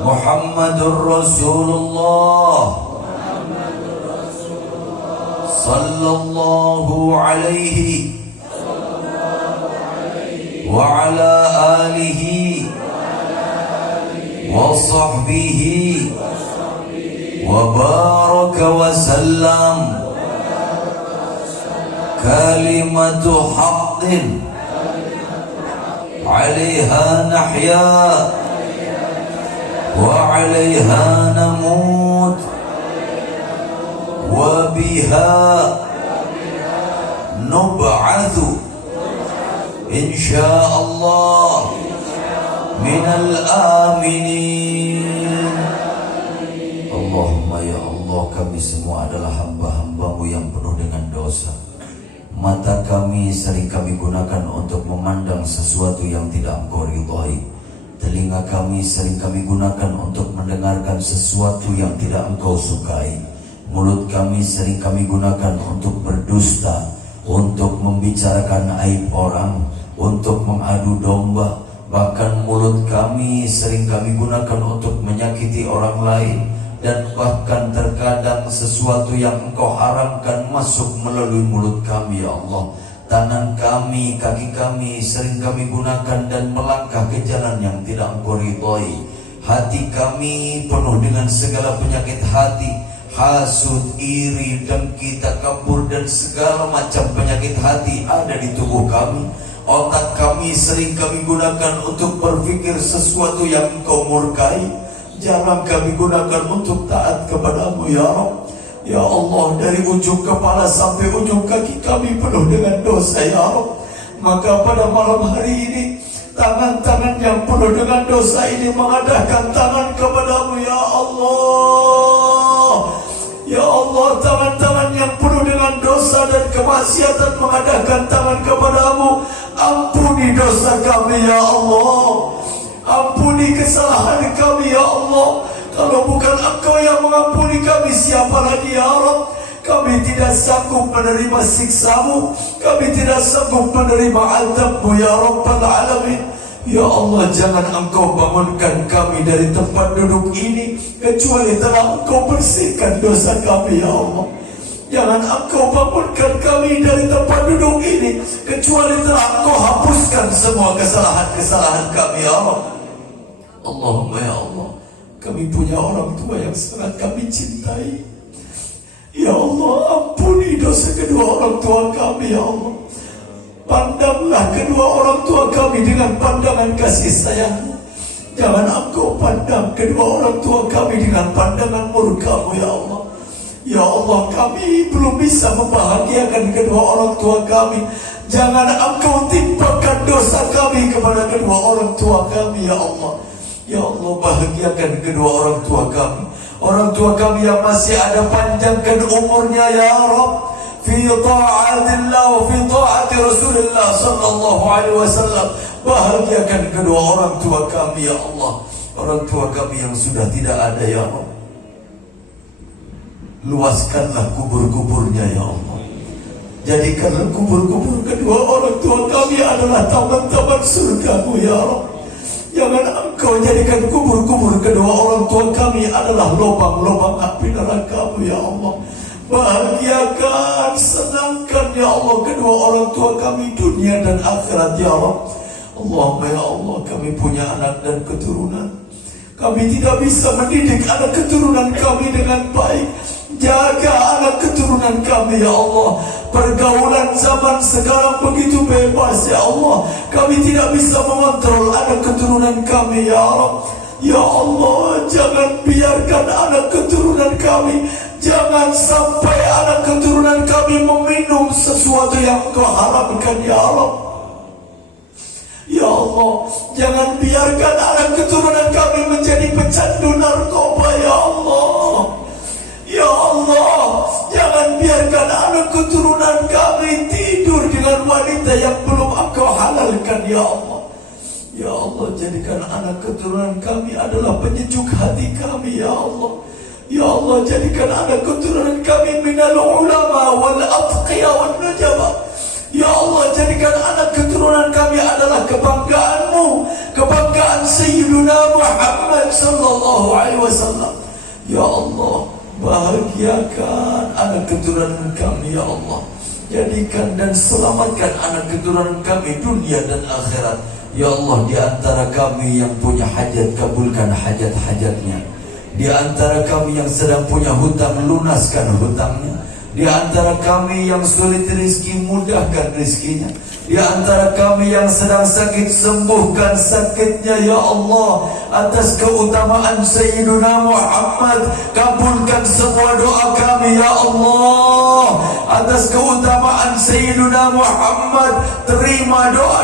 Muhammadur Rasulullah sallallahu alaihi wa ala alihi wa sahbihi wa baraka wa sallam. Kalimatu haqqin 'alaiha nahya wa 'alaiha namut wa biha nub'atsu insyaallah minal aminin. Allahumma ya Allah, kami semua adalah hamba-hambamu yang penuh dengan dosa. Mata kami sering kami gunakan untuk memandang sesuatu yang tidak Engkau ridhai. Telinga kami sering kami gunakan untuk mendengarkan sesuatu yang tidak Engkau sukai. Mulut kami sering kami gunakan untuk berdusta, untuk membicarakan aib orang, untuk mengadu domba. Bahkan mulut kami sering kami gunakan untuk menyakiti orang lain. Dan bahkan terkadang sesuatu yang Engkau haramkan masuk melalui mulut kami ya Allah. Tangan kami, kaki kami sering kami gunakan dan melangkah ke jalan yang tidak Engkau ridhai. Hati kami penuh dengan segala penyakit hati, hasud, iri, dengki, takabur dan segala macam penyakit hati ada di tubuh kami. Otak kami sering kami gunakan untuk berpikir sesuatu yang Engkau murkai. Jarang kami gunakan untuk taat kepadamu ya Rabb. Ya Allah, dari ujung kepala sampai ujung kaki kami penuh dengan dosa ya Rabb. Maka pada malam hari ini, tangan-tangan yang penuh dengan dosa ini mengadakan tangan kepadamu ya Allah. Ya Allah, tangan-tangan yang penuh dengan dosa dan kemaksiatan mengadakan tangan kepadamu. Ampuni dosa kami ya Allah. Ampuni kesalahan kami ya Allah. Kalau bukan Engkau yang mengampuni kami, siapa lagi ya Rabb? Kami tidak sanggup menerima siksa-Mu, kami tidak sanggup menerima azab-Mu ya Rabbal Alamin. Ya Allah, jangan Engkau bangunkan kami dari tempat duduk ini kecuali telah Engkau bersihkan dosa kami ya Allah. Jangan Engkau bangunkan kami dari tempat duduk ini kecuali telah Engkau hapuskan semua kesalahan-kesalahan kami ya Allah. Allahumma ya Allah, kami punya orang tua yang sangat kami cintai. Ya Allah, ampuni dosa kedua orang tua kami, ya Allah. Pandanglah kedua orang tua kami dengan pandangan kasih sayang. Jangan Engkau pandang kedua orang tua kami dengan pandangan murka-Mu, ya Allah. Ya Allah, kami belum bisa membahagiakan kedua orang tua kami. Jangan Engkau timpakan dosa kami kepada kedua orang tua kami, ya Allah. Ya Allah, bahagiakan kedua orang tua kami. Orang tua kami yang masih ada, panjangkan umurnya, ya Rabb, fi ta'atillah wa fi ta'ati Rasulullah sallallahu alaihi wasallam. Bahagiakan kedua orang tua kami, ya Allah. Orang tua kami yang sudah tidak ada, ya Rabb, luaskanlah kubur-kuburnya, ya Allah. Jadikanlah kubur-kubur kedua orang tua kami adalah taman-taman surga-Mu, ya Rabb. Jangan Engkau jadikan kubur-kubur kedua orang tua kami adalah lubang-lubang api neraka-Mu, ya Allah. Bahagiakan, senangkan, ya Allah, kedua orang tua kami dunia dan akhirat, ya Rabb. Allahumma, ya Allah, kami punya anak dan keturunan. Kami tidak bisa mendidik anak keturunan kami dengan baik. Jaga anak keturunan kami, ya Allah. Pergaulan zaman sekarang begitu bebas, ya Allah. Kami tidak bisa mengontrol anak keturunan kami, ya Rabb. Ya Allah, jangan biarkan anak keturunan kami, jangan sampai anak keturunan kami meminum sesuatu yang Kau haramkan, ya Rabb. Ya Allah, jangan biarkan anak keturunan kami menjadi pecandu narkoba, ya Allah. Ya Allah, jangan biarkan anak keturunan kami tidur dengan wanita yang belum Engkau halalkan, ya Allah. Ya Allah, jadikan anak keturunan kami adalah penyejuk hati kami, ya Allah. Ya Allah, jadikan anak keturunan kami minal ulama wal atqiya wal nujaba. Ya Allah, jadikan anak keturunan kami adalah kebanggaan-Mu, kebanggaan Sayyiduna Muhammad sallallahu alaihi wasallam. Ya Allah, bahagiakan anak keturunan kami, ya Allah. Jadikan dan selamatkan anak keturunan kami dunia dan akhirat. Ya Allah, di antara kami yang punya hajat, kabulkan hajat-hajatnya. Di antara kami yang sedang punya hutang, lunaskan hutangnya. Di antara kami yang sulit rezeki, mudahkan rezekinya. Di antara kami yang sedang sakit, sembuhkan sakitnya, ya Allah. Atas keutamaan Sayyiduna Muhammad, kabulkan semua doa kami, ya Allah. Atas keutamaan Sayyiduna Muhammad, terima doa